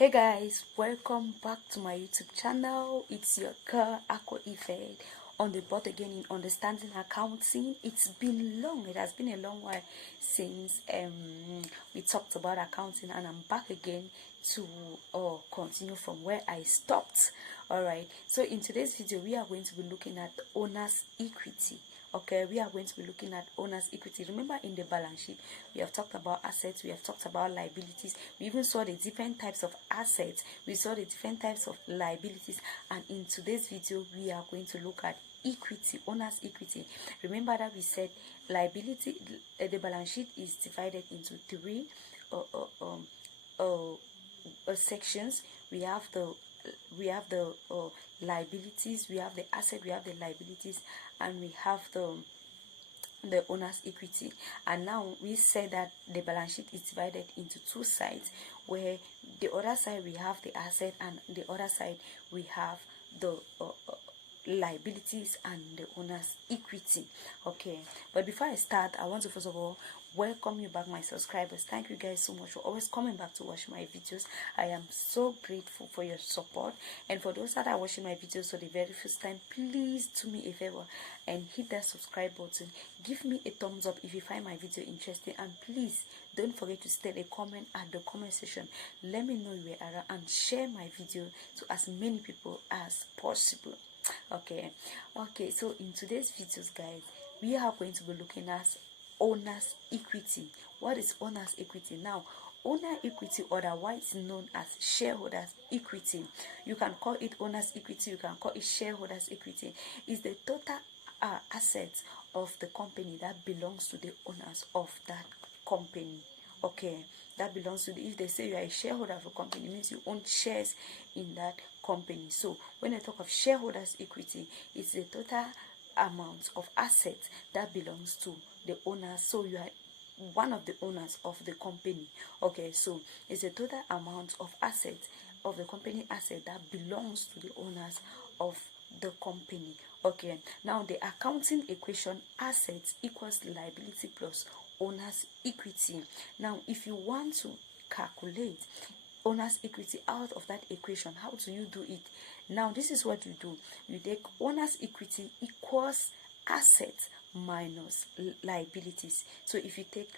Hey guys, welcome back to my YouTube channel. It's your girl Aqua Ife on the board again in understanding accounting. It's been long, it has been a long while since we talked about accounting, and I'm back again to continue from where I stopped. Alright, so in today's video we are going to be looking at owner's equity. Okay, we are going to be looking at owner's equity. Remember, in the balance sheet we have talked about assets, we have talked about liabilities, we even saw the different types of assets, we saw the different types of liabilities, and in today's video we are going to look at equity, owner's equity. Remember that we said liability, the balance sheet is divided into three sections. We have the liabilities, we have the asset, we have the liabilities, and we have the owner's equity. And now we said that the balance sheet is divided into two sides, where the other side we have the asset and the other side we have the liabilities and the owner's equity. Okay, but before I start, I want to first of all welcome you back, my subscribers. Thank you guys so much for always coming back to watch my videos. I am so grateful for your support. And for those that are watching my videos for the very first time, please do me a favor and hit that subscribe button. Give me a thumbs up if you find my video interesting, and please don't forget to state a comment at the comment section. Let me know you are around and share my video to as many people as possible. Okay, so in today's videos, guys, we are going to be looking at owner's equity. What is owner's equity? Now, owner equity, otherwise known as shareholders equity, you can call it owner's equity, you can call it shareholders equity, is the total assets of the company that belongs to the owners of that company. Okay, that belongs to if they say you are a shareholder of a company, it means you own shares in that company. So when I talk of shareholders equity, it's the total amount of assets that belongs to the owners. So you are one of the owners of the company. Okay, so it's the total amount of assets of the company asset that belongs to the owners of the company. Okay, now the accounting equation, assets equals liability plus owner's equity. Now if you want to calculate owner's equity out of that equation, how do you do it? Now this is what you do. You take owner's equity equals assets minus liabilities. So if you take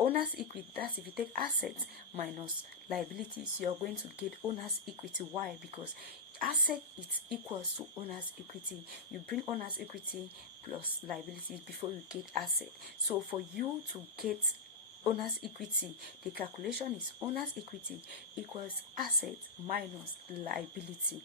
owner's equity, that's if you take assets minus liabilities, you are going to get owner's equity. Why? Because asset is equals to owner's equity. You bring owner's equity plus liabilities before you get asset. So for you to get owner's equity, the calculation is owner's equity equals asset minus liability.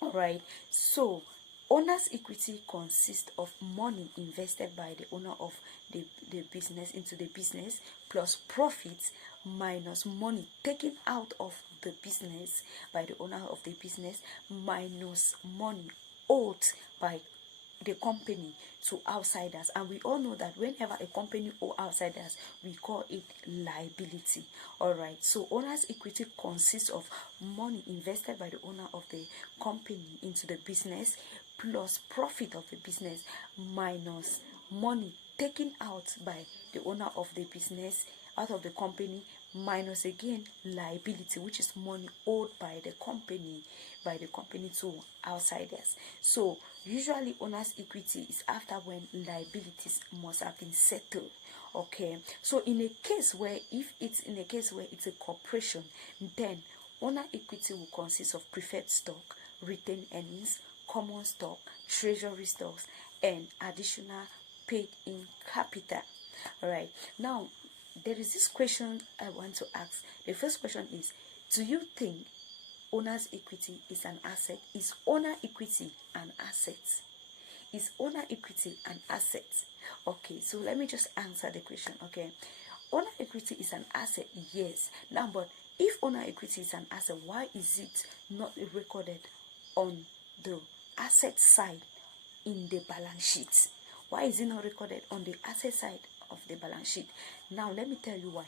All right, so owner's equity consists of money invested by the owner of the business into the business plus profits minus money taken out of the business by the owner of the business minus money owed by the company to outsiders. And we all know that whenever a company owe outsiders, we call it liability. All right, so owner's equity consists of money invested by the owner of the company into the business plus profit of the business minus money taken out by the owner of the business out of the company minus again liability, which is money owed by the company to outsiders. So usually owner's equity is after when liabilities must have been settled. Okay, so in a case where it's a corporation, then owner equity will consist of preferred stock, retained earnings, common stock, treasury stocks, and additional paid in capital. All right, now there is this question I want to ask. The first question is, do you think owner's equity is an asset? Is owner equity an asset? Is owner equity an asset? Okay, so let me just answer the question. Okay, owner equity is an asset, yes. Now, but if owner equity is an asset, why is it not recorded on the asset side in the balance sheet? Why is it not recorded on the asset side of the balance sheet? Now let me tell you why.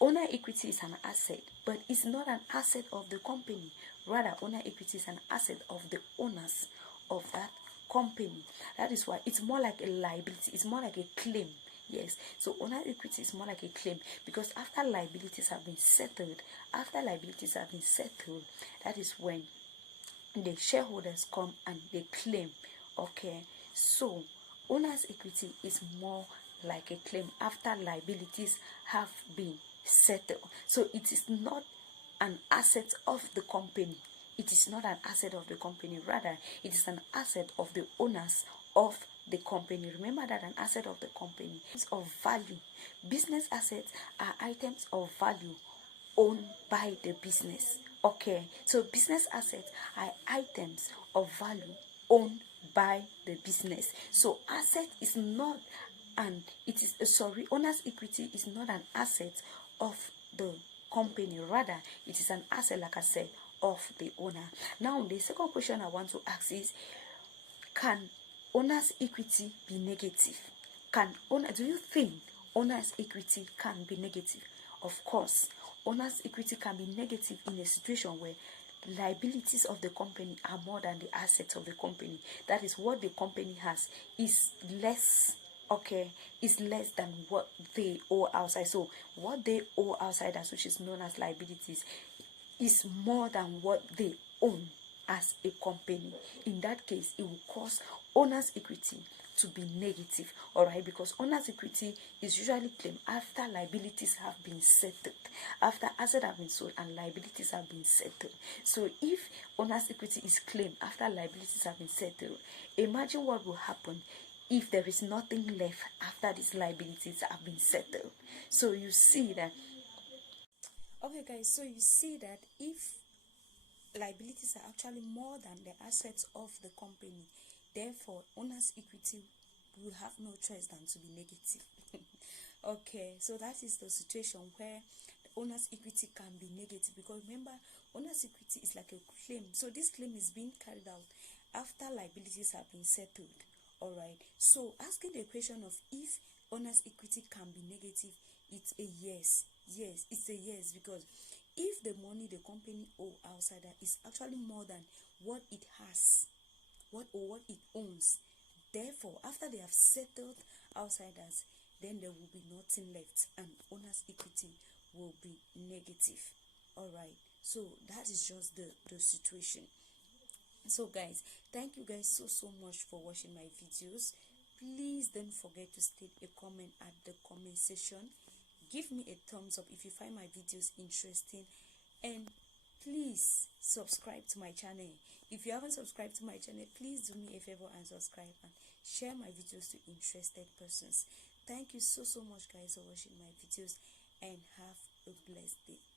Owner equity is an asset, but it's not an asset of the company. Rather, owner equity is an asset of the owners of that company. That is why it's more like a liability. It's more like a claim. Yes, so owner equity is more like a claim, because after liabilities have been settled, that is when the shareholders come and they claim. Okay, so owner's equity is more like a claim after liabilities have been settled. So it is not an asset of the company. It is not an asset of the company, rather it is an asset of the owners of the company. Remember that an asset of the company is of value. Business assets are items of value owned by the business. Okay, so business assets are items of value owned by the business. So asset is not, and it is sorry, owner's equity is not an asset of the company, rather it is an asset, like I said, of the owner. Now the second question I want to ask is, can owner's equity be negative? Do you think owner's equity can be negative? Of course, owner's equity can be negative in a situation where liabilities of the company are more than the assets of the company. That is, what the company has is less, okay, is less than what they owe outside. So what they owe outsiders, which is known as liabilities, is more than what they own as a company. In that case, it will cause owner's equity to be negative. All right, because owner's equity is usually claimed after liabilities have been settled, after assets have been sold and liabilities have been settled. So if owner's equity is claimed after liabilities have been settled, imagine what will happen if there is nothing left after these liabilities have been settled. So you see that, okay guys, so you see that if liabilities are actually more than the assets of the company, therefore owner's equity will have no choice than to be negative. Okay, so that is the situation where the owner's equity can be negative, because remember, owner's equity is like a claim. So this claim is being carried out after liabilities have been settled. All right, so asking the question of if owner's equity can be negative, it's a yes. Yes, it's a yes, because if the money the company owe outsider is actually more than what it has, what it owns, therefore after they have settled outsiders, then there will be nothing left and owner's equity will be negative. All right, so that is just the situation. So guys, thank you guys so much for watching my videos. Please don't forget to state a comment at the comment section. Give me a thumbs up if you find my videos interesting, and please subscribe to my channel. If you haven't subscribed to my channel, please do me a favor and subscribe and share my videos to interested persons. Thank you so much guys for watching my videos, and have a blessed day.